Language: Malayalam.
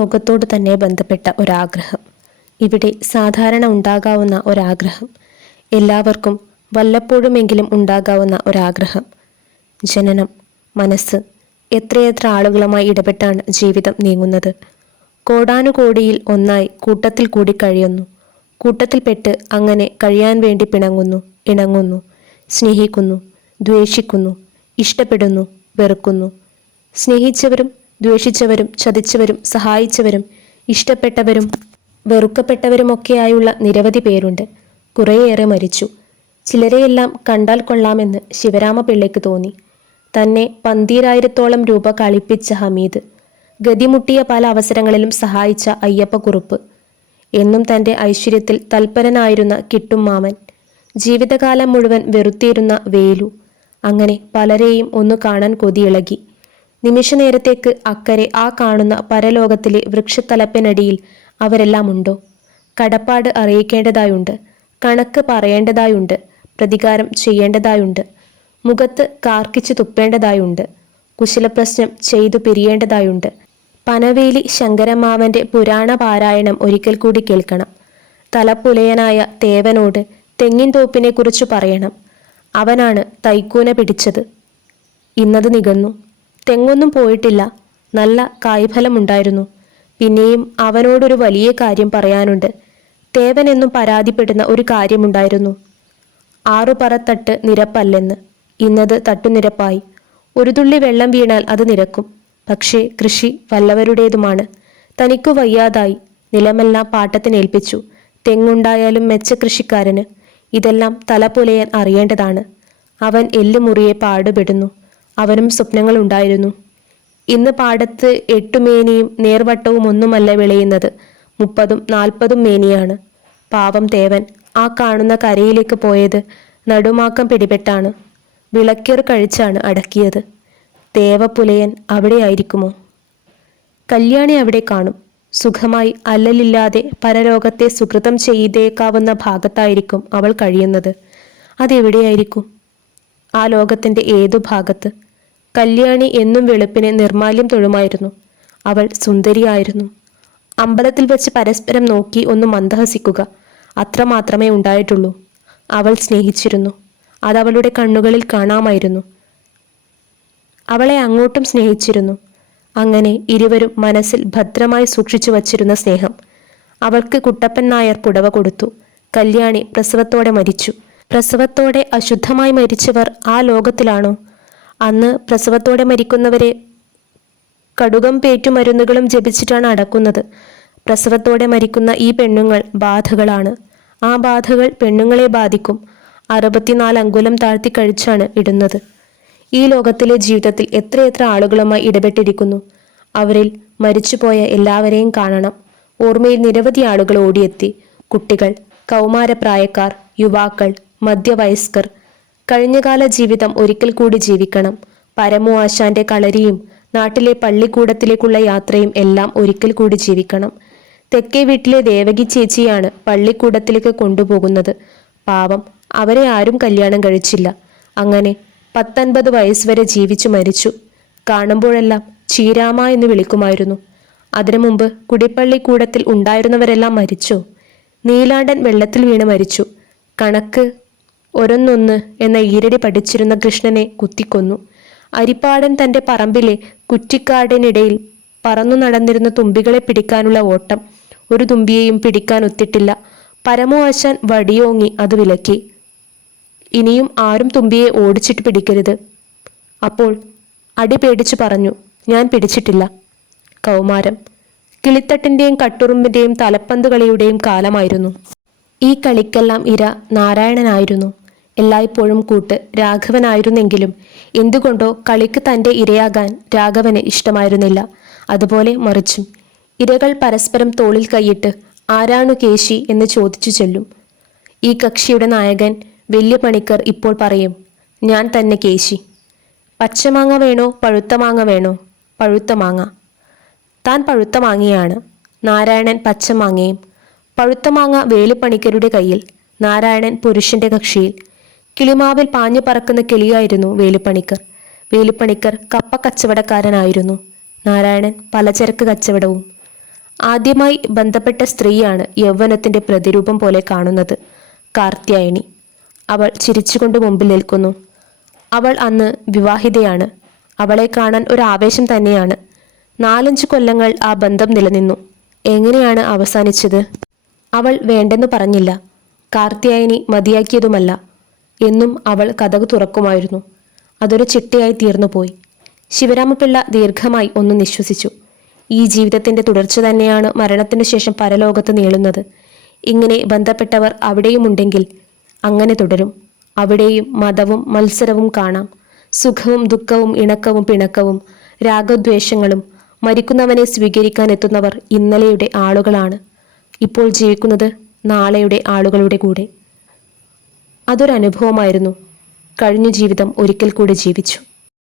ലോകത്തോട് തന്നെ ബന്ധപ്പെട്ട ഒരാഗ്രഹം. ഇവിടെ സാധാരണ ഉണ്ടാകാവുന്ന ഒരാഗ്രഹം. എല്ലാവർക്കും വല്ലപ്പോഴുമെങ്കിലും ഉണ്ടാകാവുന്ന ഒരാഗ്രഹം. ജനനം മനസ്സ് എത്രയെത്ര ആളുകളുമായി ഇടപെട്ടാണ് ജീവിതം നീങ്ങുന്നത്. കോടാനുകോടിയിൽ ഒന്നായി കൂട്ടത്തിൽ കൂടി കഴിയുന്നു. കൂട്ടത്തിൽപ്പെട്ട് അങ്ങനെ കഴിയാൻ വേണ്ടി പിണങ്ങുന്നു ഇണങ്ങുന്നു സ്നേഹിക്കുന്നു ദ്വേഷിക്കുന്നു ഇഷ്ടപ്പെടുന്നു വെറുക്കുന്നു. സ്നേഹിച്ചവരും ദ്വേഷിച്ചവരും ചതിച്ചവരും സഹായിച്ചവരും ഇഷ്ടപ്പെട്ടവരും വെറുക്കപ്പെട്ടവരുമൊക്കെയായുള്ള നിരവധി പേരുണ്ട്. കുറേയേറെ മരിച്ചു. ചിലരെയെല്ലാം കണ്ടാൽ കൊള്ളാമെന്ന് ശിവരാമപിള്ളയ്ക്ക് തോന്നി. തന്നെ പന്തീരായിരത്തോളം രൂപ കളിപ്പിച്ച ഹമീദ് ഗതിമുട്ടിയ പല അവസരങ്ങളിലും സഹായിച്ച അയ്യപ്പക്കുറുപ്പ്. എന്നും തന്റെ ഐശ്വര്യത്തിൽ തൽപരനായിരുന്ന കിട്ടും മാമൻ. ജീവിതകാലം മുഴുവൻ വെറുത്തിയിരുന്ന വേലു. അങ്ങനെ പലരെയും ഒന്ന് കാണാൻ കൊതിയിളകി. നിമിഷനേരത്തേക്ക് അക്കരെ ആ കാണുന്ന പരലോകത്തിലെ വൃക്ഷത്തലപ്പിനടിയിൽ അവരെല്ലാം ഉണ്ടോ കടപ്പാട് അറിയിക്കേണ്ടതായുണ്ട് കണക്ക് പറയേണ്ടതായുണ്ട് പ്രതികാരം ചെയ്യേണ്ടതായുണ്ട് മുഖത്ത് കാർക്കിച്ചു തുപ്പേണ്ടതായുണ്ട് കുശലപ്രശ്നം ചെയ്തു പിരിയേണ്ടതായുണ്ട്. പനവേലി ശങ്കരമാവന്റെ പുരാണ പാരായണം ഒരിക്കൽ കൂടി കേൾക്കണം. തലപ്പുലയനായ തേവനോട് തെങ്ങിൻ തോപ്പിനെ കുറിച്ച് പറയണം. അവനാണ് തൈക്കൂന പിടിച്ചത്. ഇന്നത് നികന്നു. തെങ്ങൊന്നും പോയിട്ടില്ല. നല്ല കായ്ഫലമുണ്ടായിരുന്നു. പിന്നെയും അവനോടൊരു വലിയ കാര്യം പറയാനുണ്ട്. തേവൻ എന്നും പരാതിപ്പെടുന്ന ഒരു കാര്യമുണ്ടായിരുന്നു. ആറുപറത്തട്ട് നിരപ്പല്ലെന്ന്. ഇന്നത് തട്ടുനിരപ്പായി. ഒരു തുള്ളി വെള്ളം വീണാൽ അത് നിരക്കും. പക്ഷേ കൃഷി വല്ലവരുടേതുമാണ്. തനിക്കു വയ്യാതായി. നിലമെല്ലാം പാട്ടത്തിനേൽപ്പിച്ചു. തെങ്ങുണ്ടായാലും മെച്ച കൃഷിക്കാരന്. ഇതെല്ലാം തലപുലയാൻ അറിയേണ്ടതാണ്. അവൻ എല്ലുമുറിയെ പാടുപെടുന്നു. അവനും സ്വപ്നങ്ങൾ സ്വപ്നങ്ങളുണ്ടായിരുന്നു ഇന്ന് പാടത്ത് എട്ടുമേനിയും നേർവട്ടവും ഒന്നുമല്ല വിളയുന്നത്. മുപ്പതും നാൽപ്പതും മേനിയാണ്. പാവം തേവൻ ആ കാണുന്ന കരയിലേക്ക് പോയത് നടുമാക്കം പിടിപെട്ടാണ്. വിളക്കേർ കഴിച്ചാണ് അടക്കിയത്. ദേവപുലയൻ അവിടെയായിരിക്കുമോ കല്യാണി അവിടെ കാണും. സുഖമായി അല്ലലില്ലാതെ പരലോകത്തെ സുകൃതം ചെയ്തേക്കാവുന്ന ഭാഗത്തായിരിക്കും അവൾ കഴിയുന്നത്. അതെവിടെയായിരിക്കും? ആ ലോകത്തിന്റെ ഏതു ഭാഗത്ത്? കല്യാണി എന്നും വെളുപ്പിന് നിർമാല്യം തൊഴുമായിരുന്നു. അവൾ സുന്ദരിയായിരുന്നു. അമ്പലത്തിൽ വെച്ച് പരസ്പരം നോക്കി ഒന്ന് മന്ദഹസിക്കുക അത്രമാത്രമേ ഉണ്ടായിട്ടുള്ളൂ. അവൾ സ്നേഹിച്ചിരുന്നു. അതവളുടെ കണ്ണുകളിൽ കാണാമായിരുന്നു. അവളെ അങ്ങോട്ടും സ്നേഹിച്ചിരുന്നു. അങ്ങനെ ഇരുവരും മനസ്സിൽ ഭദ്രമായി സൂക്ഷിച്ചു വച്ചിരുന്ന സ്നേഹം. അവൾക്ക് കുട്ടപ്പൻ നായർ പുടവ കൊടുത്തു. കല്യാണി പ്രസവത്തോടെ മരിച്ചു. പ്രസവത്തോടെ അശുദ്ധമായി മരിച്ചവർ ആ ലോകത്തിലാണോ? അന്ന് പ്രസവത്തോടെ മരിക്കുന്നവരെ കടുകം പേറ്റു മരുന്നുകളും ജപിച്ചിട്ടാണ് അടക്കുന്നത്. പ്രസവത്തോടെ മരിക്കുന്ന ഈ പെണ്ണുങ്ങൾ ബാധകളാണ്. ആ ബാധകൾ പെണ്ണുങ്ങളെ ബാധിക്കും. അറുപത്തിനാല് അങ്കുലം താഴ്ത്തി കഴിച്ചാണ് ഇടുന്നത്. ഈ ലോകത്തിലെ ജീവിതത്തിൽ എത്രയെത്ര ആളുകളുമായി ഇടപെട്ടിരിക്കുന്നു. അവരിൽ മരിച്ചുപോയ എല്ലാവരെയും കാണണം. ഓർമ്മയിൽ നിരവധി ആളുകൾ ഓടിയെത്തി. കുട്ടികൾ കൗമാരപ്രായക്കാർ യുവാക്കൾ മധ്യവയസ്കർ കഴിഞ്ഞകാല ജീവിതം ഒരിക്കൽ കൂടി ജീവിക്കണം. പരമു ആശാന്റെ കളരിയും നാട്ടിലെ പള്ളിക്കൂടത്തിലേക്കുള്ള യാത്രയും എല്ലാം ഒരിക്കൽ കൂടി ജീവിക്കണം. തെക്കേ വീട്ടിലെ ദേവകി ചേച്ചിയാണ് പള്ളിക്കൂടത്തിലേക്ക് കൊണ്ടുപോകുന്നത്. പാവം അവരെ ആരും കല്യാണം കഴിച്ചില്ല. അങ്ങനെ പത്തൊൻപത് വയസ്സ് വരെ ജീവിച്ചു മരിച്ചു. കാണുമ്പോഴെല്ലാം ചീരാമ എന്ന് വിളിക്കുമായിരുന്നു. അതിനു മുമ്പ് കുടിപ്പള്ളി കൂടത്തിൽ ഉണ്ടായിരുന്നവരെല്ലാം മരിച്ചു. നീലാണ്ടൻ വെള്ളത്തിൽ വീണ് മരിച്ചു. കണക്ക് ഒരൊന്നൊന്ന് എന്ന ഈരടി പഠിച്ചിരുന്ന കൃഷ്ണനെ കുത്തിക്കൊന്നു. അരിപ്പാടൻ തന്റെ പറമ്പിലെ കുറ്റിക്കാടിനിടയിൽ പറന്നു നടന്നിരുന്ന തുമ്പികളെ പിടിക്കാനുള്ള ഓട്ടം ഒരു തുമ്പിയെയും പിടിക്കാൻ ഒത്തിട്ടില്ല. പരമോ ആശാൻ വടിയോങ്ങി അത് വിലക്കി. ഇനിയും ആരും തുമ്പിയെ ഓടിച്ചിട്ട് പിടിക്കരുത്. അപ്പോൾ അടി പേടിച്ചു പറഞ്ഞു ഞാൻ പിടിച്ചിട്ടില്ല. കൗമാരം. കിളിത്തട്ടിന്റെയും കട്ടുറുമ്പിന്റെയും തലപ്പന്ത് കളിയുടെയും കാലമായിരുന്നു. ഈ കളിക്കെല്ലാം ഇര നാരായണനായിരുന്നു. എല്ലായ്പ്പോഴും കൂട്ട് രാഘവനായിരുന്നെങ്കിലും എന്തുകൊണ്ടോ കളിക്ക് തന്റെ ഇരയാകാൻ രാഘവന് ഇഷ്ടമായിരുന്നില്ല. അതുപോലെ മറിച്ചും ഇരകൾ പരസ്പരം തോളിൽ കൈയിട്ട് ആരാണു കേശി എന്ന് ചോദിച്ചു ചെല്ലും. ഈ കക്ഷിയുടെ നായകൻ വലിയ പണിക്കർ ഇപ്പോൾ പറയും ഞാൻ തന്നെ കേശി. പച്ചമാങ്ങ വേണോ പഴുത്ത മാങ്ങ വേണോ? പഴുത്ത മാങ്ങ. താൻ പഴുത്ത മാങ്ങയാണ് നാരായണൻ പച്ചമാങ്ങയും പഴുത്ത മാങ്ങ വേലുപ്പണിക്കരുടെ കയ്യിൽ നാരായണൻ പുരുഷന്റെ കക്ഷിയിൽ. കിളിമാവിൽ പാഞ്ഞു പറക്കുന്ന കിളിയായിരുന്നു വേലുപ്പണിക്കർ. വേലുപ്പണിക്കർ കപ്പ കച്ചവടക്കാരനായിരുന്നു. നാരായണൻ പലചരക്ക് കച്ചവടവും. ആദ്യമായി ബന്ധപ്പെട്ട സ്ത്രീയാണ് യൗവനത്തിന്റെ പ്രതിരൂപം പോലെ കാണുന്നത്. കാർത്യായനി. അവൾ ചിരിച്ചുകൊണ്ട് മുമ്പിൽ നിൽക്കുന്നു. അവൾ അന്ന് വിവാഹിതയാണ്. അവളെ കാണാൻ ഒരു ആവേശം തന്നെയാണ്. നാലഞ്ച് കൊല്ലങ്ങൾ ആ ബന്ധം നിലനിന്നു. എങ്ങനെയാണ് അവസാനിച്ചത്? അവൾ വേണ്ടെന്ന് പറഞ്ഞില്ല. കാർത്യായനി മതിയാക്കിയതുമല്ല. എന്നും അവൾ കഥകു തുറക്കുമായിരുന്നു. അതൊരു ചിട്ടയായി തീർന്നുപോയി ശിവരാമപിള്ള ദീർഘമായി ഒന്ന് നിശ്വസിച്ചു. ഈ ജീവിതത്തിന്റെ തുടർച്ച തന്നെയാണ് മരണത്തിന് ശേഷം പരലോകത്ത് നീളുന്നത്. ഇങ്ങനെ ബന്ധപ്പെട്ടവർ അവിടെയുമുണ്ടെങ്കിൽ അങ്ങനെ തുടരും. അവിടെയും മതവും മത്സരവും കാണാം. സുഖവും ദുഃഖവും ഇണക്കവും പിണക്കവും രാഗദ്വേഷങ്ങളും മരിക്കുന്നവനെ സ്വീകരിക്കാൻ എത്തുന്നവർ ഇന്നലെയുടെ ആളുകളാണ്. ഇപ്പോൾ ജീവിക്കുന്നത് നാളെയുടെ ആളുകളുടെ കൂടെ. അതൊരനുഭവമായിരുന്നു. കഴിഞ്ഞ ജീവിതം ഒരിക്കൽ കൂടി ജീവിച്ചു.